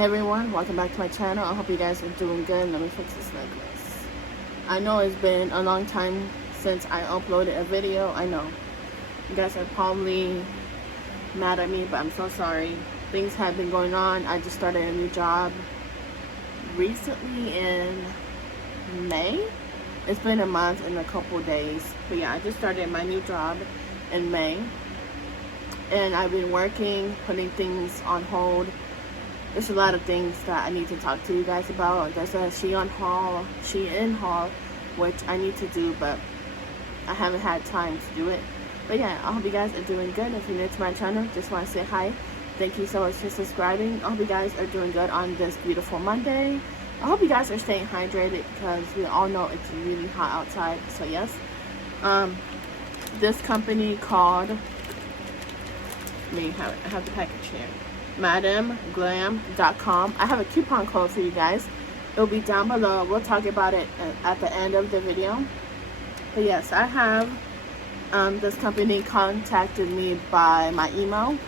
Hey everyone, welcome back to my channel. I hope you guys are doing good. Let me fix this necklace. I know it's been a long time since I uploaded a video. I know you guys are probably mad at me, but I'm so sorry. Things have been going on. I just started a new job recently in May. It's been a month and a couple days, but yeah, I just started my new job in May, and I've been working, putting things on hold. There's a lot of things that I need to talk to you guys about. There's a Shein haul, which I need to do, but I haven't had time to do it. But yeah, I hope you guys are doing good. If you're new to my channel, just want to say hi. Thank you so much for subscribing. I hope you guys are doing good on this beautiful Monday. I hope you guys are staying hydrated because we all know it's really hot outside. So yes, this company called, I have the package here, MadameGlam.com. I have a coupon code for you guys. It'll be down below. We'll talk about it at the end of the video. But yes, I have this company contacted me by my email.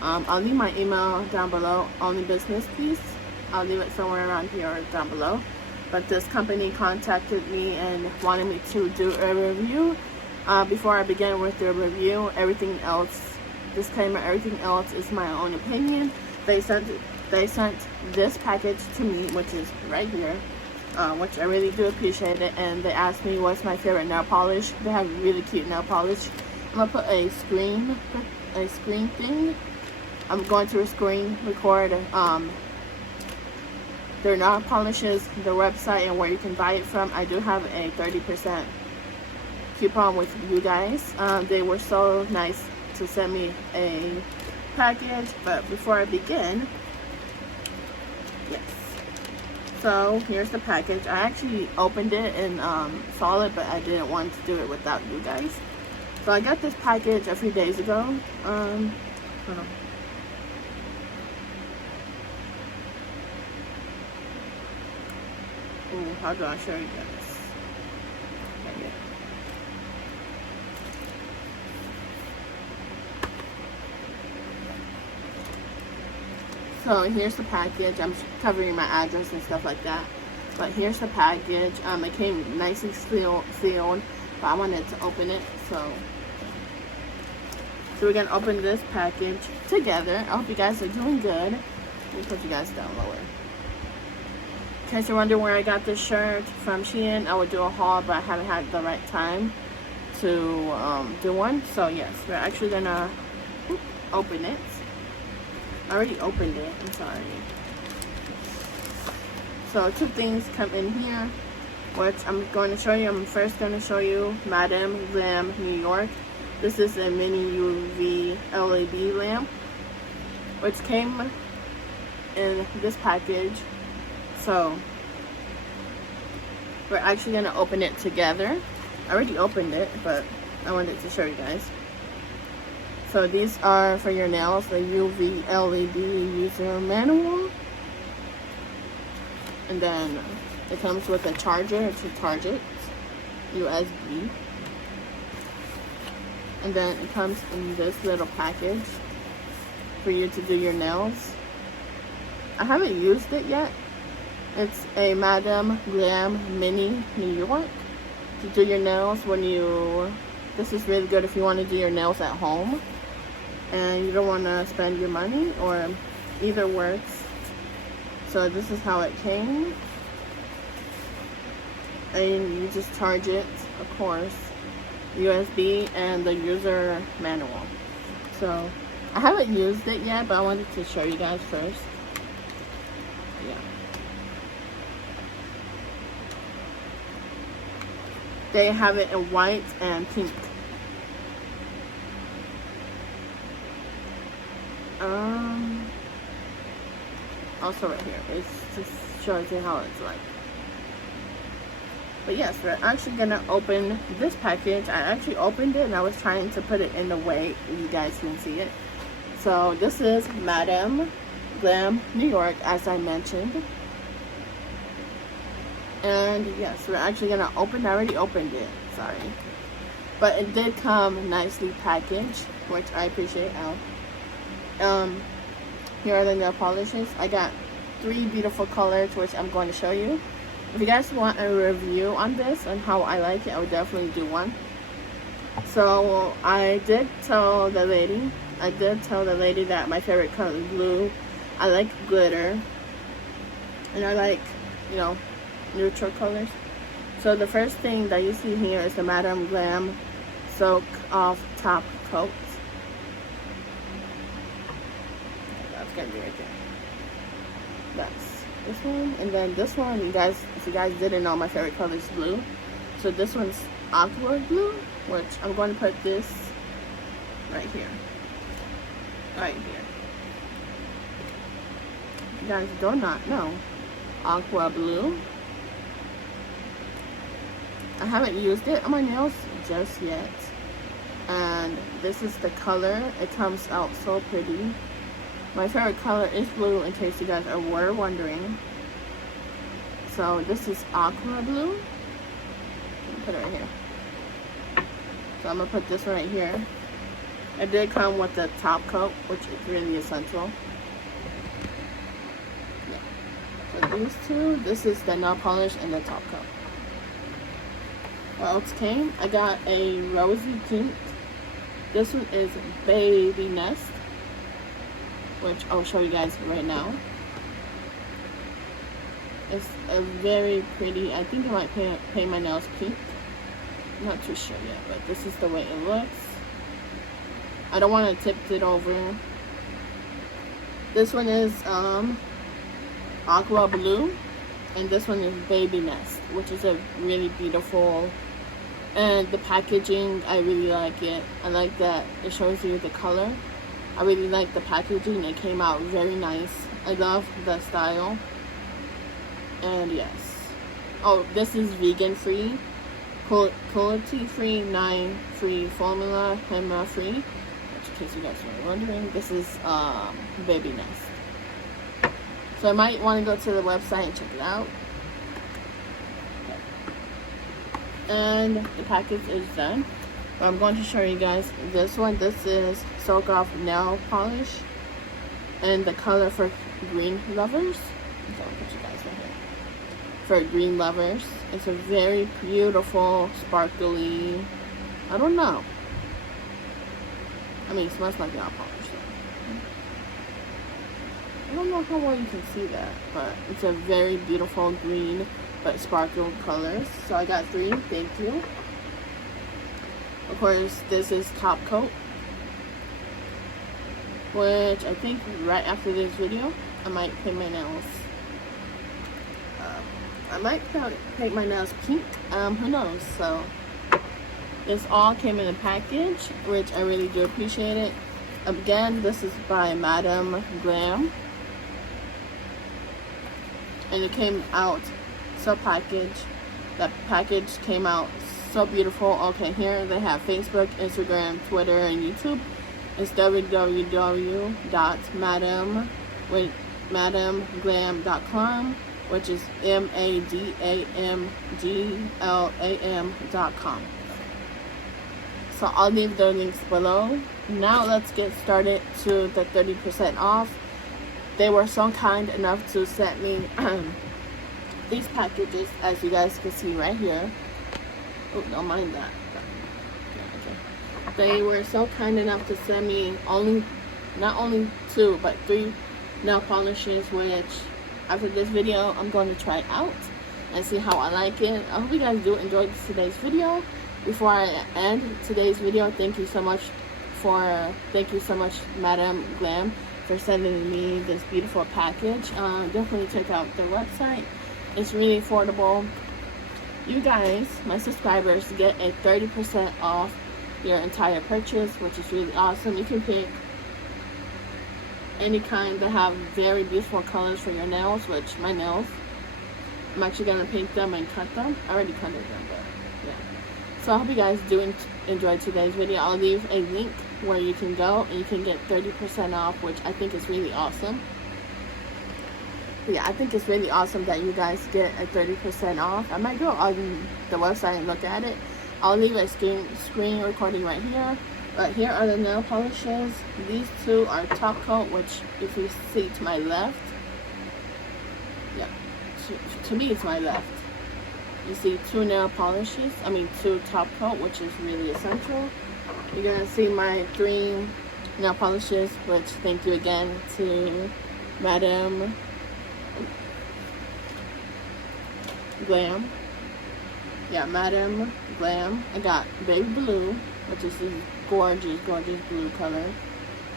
I'll leave my email down below. Only business, please. I'll leave it somewhere around here or down below. But this company contacted me and wanted me to do a review. Before I begin with the review, everything else, disclaimer, everything else is my own opinion. They sent this package to me, which is right here, which I really do appreciate it. And they asked me what's my favorite nail polish. They have really cute nail polish. I'm gonna put a screen thing. I'm going to screen record their nail polishes, their website, and where you can buy it from. I do have a 30% coupon with you guys. They were so nice to send me a package. But before I begin, yes, so here's the package. I actually opened it and saw it, but I didn't want to do it without you guys. So I got this package a few days ago. Hold on. Ooh, how do I show you guys? Okay, yeah. So here's the package. I'm covering my address and stuff like that. But here's the package. It came nicely sealed, but I wanted to open it. So we're gonna open this package together. I hope you guys are doing good. Let me put you guys down lower. In case you're wondering where I got this shirt from Shein, I would do a haul, but I haven't had the right time to do one. So yes, we're actually gonna open it. I already opened it, I'm sorry. So two things come in here, which I'm going to show you. I'm first going to show you Madame Glam New York. This is a mini UV LED lamp, which came in this package. So we're actually going to open it together. I already opened it, but I wanted to show you guys. So these are for your nails, the UV LED user manual. And then it comes with a charger to charge it, USB. And then it comes in this little package for you to do your nails. I haven't used it yet. It's a Madame Glam Mini New York to do your nails when you, this is really good if you want to do your nails at home and you don't want to spend your money, or either works. So this is how it came, and you just charge it, of course, USB, and the user manual. So I haven't used it yet, but I wanted to show you guys first. Yeah, they have it in white and pink. Also right here, it's just shows you how it's like. But yes, we're actually gonna open this package. I actually opened it and I was trying to put it in the way you guys can see it. So this is Madame Glam New York, as I mentioned. And yes, we're actually gonna open. I already opened it, sorry, but it did come nicely packaged, which I appreciate. Here are the nail polishes. I got 3 beautiful colors, which I'm going to show you. If you guys want a review on this and how I like it, I would definitely do one. So I did tell the lady that my favorite color is blue. I like glitter, and I like, you know, neutral colors. So the first thing that you see here is the Madam Glam Soak Off Top Coat. That's gonna be right there. That's this one, and then this one, you guys, if you guys didn't know, my favorite color is blue. So this one's aqua blue, which I'm going to put this right here. Right here. You guys do not know. Aqua blue. I haven't used it on my nails just yet. And this is the color. It comes out so pretty. My favorite color is blue, in case you guys were wondering. So this is aqua blue. Put it right here. So I'm gonna put this one right here. It did come with the top coat, which is really essential. Yeah. So these two, this is the nail polish and the top coat. What else came? I got a rosy pink. This one is Baby Nest, which I'll show you guys right now. It's a very pretty, I think I might paint my nails pink. I'm not too sure yet, but this is the way it looks. I don't want to tip it over. This one is aqua blue, and this one is Baby Nest, which is a really beautiful. And the packaging, I really like it. I like that it shows you the color. I really like the packaging. It came out very nice. I love the style. And yes. Oh, this is vegan free, cruelty free, 9 free formula, HEMA free. Which, in case you guys were wondering, this is Baby Nest. So I might want to go to the website and check it out. And the package is done. I'm going to show you guys this one. This is Soak Off Nail Polish, and the color for green lovers. So I'll put you guys right here. For green lovers, it's a very beautiful, sparkly. I don't know. I mean, it smells like nail polish. So. I don't know how well you can see that, but it's a very beautiful green but sparkle colors. So I got 3. Thank you. Of course, this is top coat, which I think right after this video I might paint my nails. I might paint my nails pink. Who knows? So this all came in a package, which I really do appreciate it. Again, this is by Madam Glam, and it came out so packaged. That package came out so beautiful. Okay, here they have Facebook, Instagram, Twitter, and YouTube. It's www.madamglam.com, which is MADAMGLAM.com. So I'll leave the links below. Now let's get started to the 30% off. They were so kind enough to send me these packages, as you guys can see right here. Oh, don't mind that. Yeah, okay. They were so kind enough to send me not only 2 but 3 nail polishes, which after this video I'm going to try out and see how I like it. I hope you guys do enjoy today's video. Before I end today's video, thank you so much, Madam Glam, for sending me this beautiful package. Definitely check out their website. It's really affordable. You guys, my subscribers, get a 30% off your entire purchase, which is really awesome. You can pick any kind that have very beautiful colors for your nails, which my nails, I'm actually going to paint them and cut them. I already cut them, but yeah. So I hope you guys do enjoy today's video. I'll leave a link where you can go and you can get 30% off, which I think is really awesome. Yeah, I think it's really awesome that you guys get a 30% off. I might go on the website and look at it. I'll leave a screen recording right here. But here are the nail polishes. These 2 are top coat, which if you see to my left, Yeah, to me it's my left. You see 2 nail polishes, 2 top coat, which is really essential. You're gonna see my 3 nail polishes, which thank you again to Madam Glam. Yeah, Madam Glam. I got baby blue, which is this gorgeous blue color.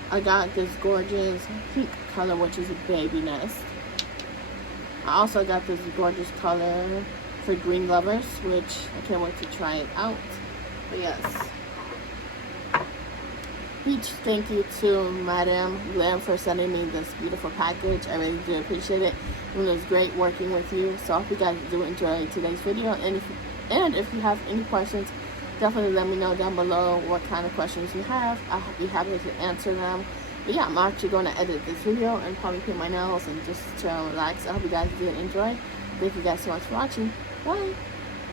I got this gorgeous pink color, which is a baby nest. I also got this gorgeous color for green lovers, which I can't wait to try it out. But yes, huge thank you to Madam Glam for sending me this beautiful package. I really do appreciate it. It was great working with you. So I hope you guys do enjoy today's video. And if you have any questions, definitely let me know down below what kind of questions you have. I'll be happy to answer them. But yeah, I'm actually going to edit this video and probably paint my nails and just chill and relax. I hope you guys did enjoy. Thank you guys so much for watching. Bye.